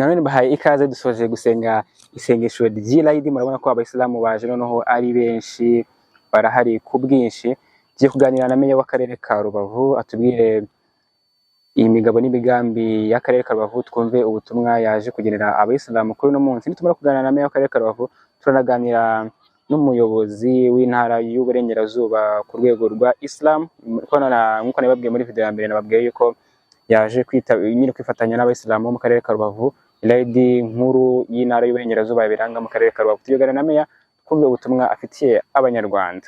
None bahaye ikaze dusoje gusenga isengesho ry'Eid. Murabona ko abayisilamu baje noneho ari benshi, barahari ku bwinshi. Giye kuganira na meya w'akarere ka Rubavu atubwire imigabo n'imigambi y'akarere ka Rubavu, twumve ubutumwa yaje kugenera abayisilamu kuri uno munsi. Nitumara kuganira na meya w'akarere ka Rubavu, turanaganira n'umuyobozi w'intara y'uburengerazuba ku rwego rwa Islam. Nk'uko nababwiye muri video ya mbere, nababwiye yuko yaje kwifatanya n'abayisilamu bo mu karere ka Rubavu Eid nkuru y'intara y'uburengerazuba biranga mu karere ka Rubavu. Tuyogana na meya twumve ubutumwa afitiye Abanyarwanda.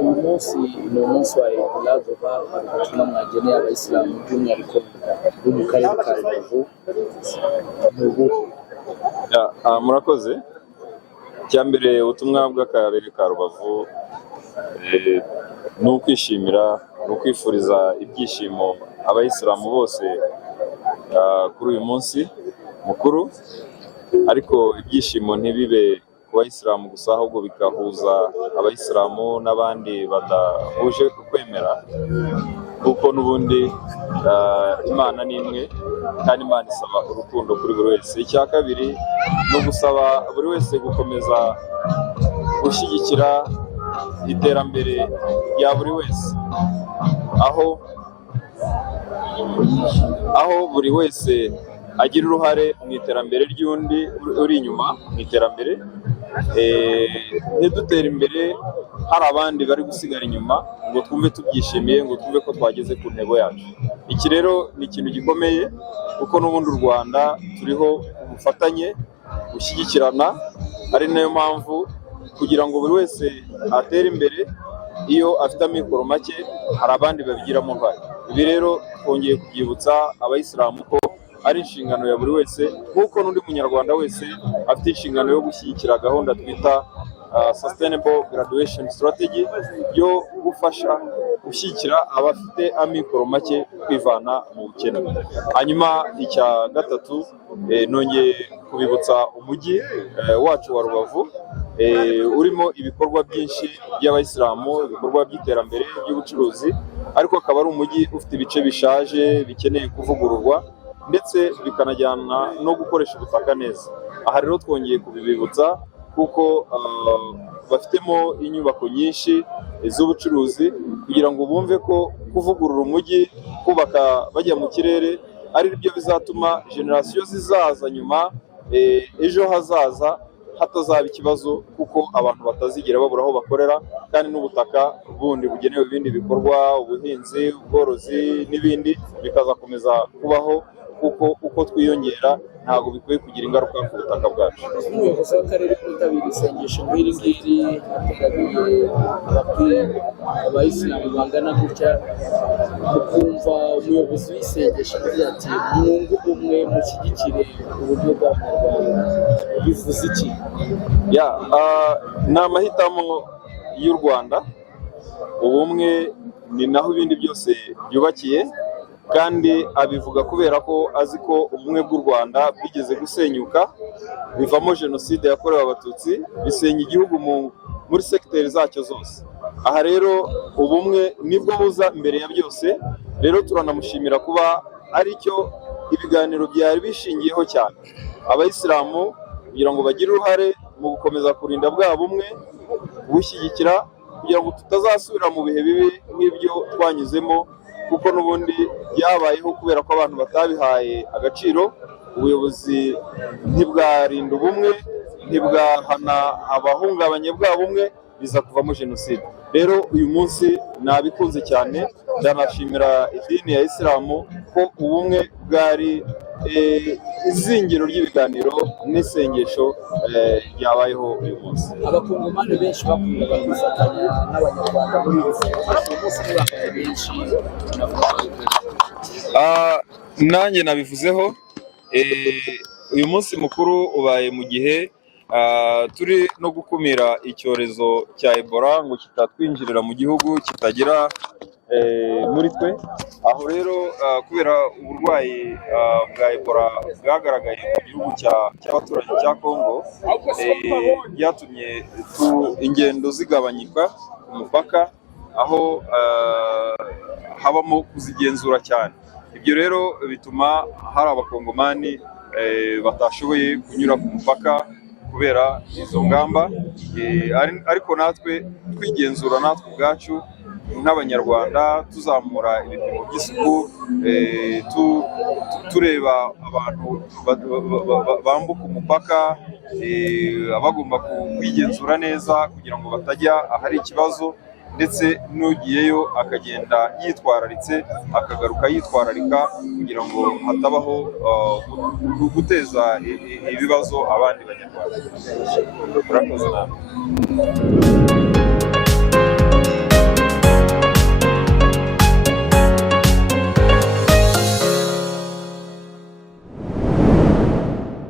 Uyu munsi ni umunsi wa Eid al-Adha, ubutumwa mwageneye abayisilamu by'umwihariko bo mu karere ka Rubavu. Murakoze. Cyambere ubutumwa bw'akarere ka Rubavu ni ukwishimira, ni ukwifuriza ibyishimo abayisilamu bose kuri uyu munsi mukuru, ariko ibyishimo ntibibe ku bayisilamu gusa, ahubwo bikahuza abayisilamu n'abandi badahuje ukwemera, kuko n'ubundi Imana ni imwe kandi Imana isaba urukundo kuri buri wese. Icya kabiri ni ugusaba buri wese gukomeza gushyigikira iterambere rya buri wese, aho buri wese agira uruhare mu iterambere ry'undi uri inyuma mu iterambere. Ntidutere imbere hari abandi bari gusigara inyuma ngo twumve tubyishimiye, ngo twumve ko twageze ku ntego yacu. Iki rero ni ikintu gikomeye, kuko n'ubundi u Rwanda turiho ubufatanye, gushyigikirana, ari nayo mpamvu kugira ngo buri wese atere imbere, iyo afite amikoro make hari abandi babigiramo uruhare. Ibi rero twongeye kubyibutsa abayisilamu ko ari inshingano ya buri wese, nk'uko n'undi munyarwanda wese afite inshingano yo gushyigikira gahunda twita Sustainable Graduation Strategy yo gufasha gushyigikira abafite amikoro make kwivana mu bukene. Hanyuma icya gatatu, nongeye kubibutsa umujyi wacu wa Rubavu urimo ibikorwa byinshi by'abayisilamu, ibikorwa by'iterambere, by'ubucuruzi, ariko akaba ari umujyi ufite ibice bishaje bikeneye kuvugururwa ndetse bikanajyana no gukoresha ubutaka neza. Aha rero twongeye kubibibutsa kuko bafitemo inyubako nyinshi z'ubucuruzi, kugira ngo bumve ko kuvugurura umujyi, kubaka bajya mu kirere, ari byo bizatuma generasiyo zizaza nyuma ejo hazaza hatazaba ikibazo, kuko abantu batazigera babura aho bakorera, kandi n'ubutaka bundi bugenewe ibindi bikorwa, ubuhinzi, ubworozi n'ibindi bikazakomeza kubaho, kuko uko twiyongera ntabwo bikwiye kugira ingaruka ku butaka bwacu. Umuyobozi w'akarere witabira isengesho nk'iri ngiri, hateraniye abayisilamu bangana gutya, ukumva umuyobozi w'isengesho agira ati mwunge ubumwe, mushyigikire uburyo bw'Abanyarwanda, bivuze iki? Ni amahitamo y'u Rwanda, ubumwe ni naho ibindi byose byubakiye, kandi abivuga kubera ko azi ko ubumwe bw'u Rwanda bwigeze gusenyuka, bivamo jenoside yakorewe Abatutsi, bisenya igihugu muri segiteri zacyo zose. Aha rero ubumwe nibwo buza imbere ya byose. Rero turanamushimira kuba ari cyo ibiganiro byari bishingiyeho cyane, abayisilamu kugira ngo bagire uruhare mu gukomeza kurinda bwa bumwe, kubushyigikira, kugira ngo tutazasubira mu bihe bibi nk'ibyo twanyuzemo, kuko n'ubundi byabayeho kubera ko abantu batabihaye agaciro. Ubuyobozi ntibwarinda ubumwe, ntibwahana abahungabanye bwa bumwe, biza kuvamo jenoside. Rero uyu munsi nabikunze cyane, ndanashimira idini ya Isilamu ko ubumwe bwari izingiro ry'ibiganiro n'isengesho ryabayeho uyu munsi. Abakongomani benshi bakundaga kwifatanya n'Abanyarwanda muri iyi sengesho, uyu munsi babaye benshi. Nanjye nabivuzeho, uyu munsi mukuru ubaye mu gihe turi no gukumira icyorezo cya Ebola ngo kitatwinjirira mu gihugu, kitagera muri twe. Aho rero kubera uburwayi bwa Ebola bwagaragaye mu gihugu cy'abaturanyi cya Congo, byatumye ingendo zigabanyika ku mupaka, aho habamo kuzigenzura cyane. Ibyo rero bituma hari abakongomani batashoboye kunyura ku mupaka kubera izo ngamba, ariko natwe twigenzura natwe ubwacu nk'abanyarwanda, tuzamura ibipimo by'isuku, tureba abantu bambuka umupaka, bagomba kwigenzura neza kugira ngo batajya ahari ikibazo, ndetse n'ugiyeyo akagenda yitwararitse akagaruka yitwararika kugira ngo hatabaho guteza ibibazo abandi banyarwanda. Murakoze namwe.